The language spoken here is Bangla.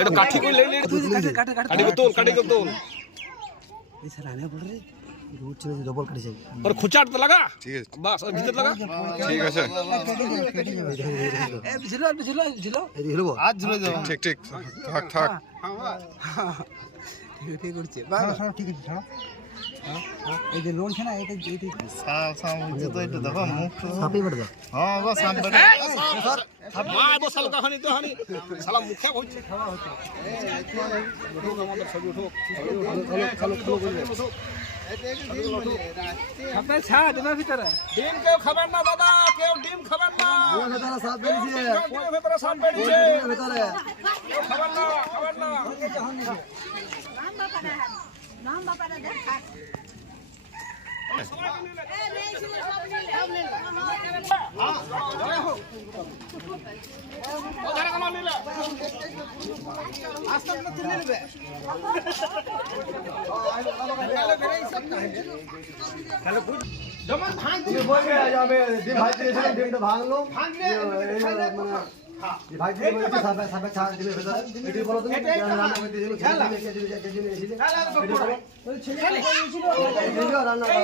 এটা কাঠি কই লইলে কাঠি কো তোল এই স্যার আনে পড় রে রোড ছেড়ে ডবল কাটি যাই और खुचाट तो लगा ठीक है बस और भीतर लगा ठीक है सर এ ঝিলো এই হলো আজ ঝুলে যাও ঠিক ঠিক থাক থাক ঠিক করছে বাবা সব ঠিক আছে ছাড়ো এই যে লোন ছানা এটা সাম হচ্ছে তো এটা দেখো মুখ সাপই পড়ে যায় হ্যাঁ গো সাপ পড়ে मां बस हल्का खानी तो हानी साला मुखे होচ্ছে খাওয়া হচ্ছে উঠো আমাদের সব উঠো খাবে ছা দেবা ভিতরে ডিম কেউ খাবেন না দাদা কেউ ডিম খাবেন না ভিতরে সাপ বেরিয়েছে ভিতরে সাপ বেরিয়েছে ভিতরে কেউ খাবেন না নাম বাপারা দেখা ভাঙলো ভাই সাপে ছাড় দিলে এটি বলো তুমি রান্না করতে দিলে রান্না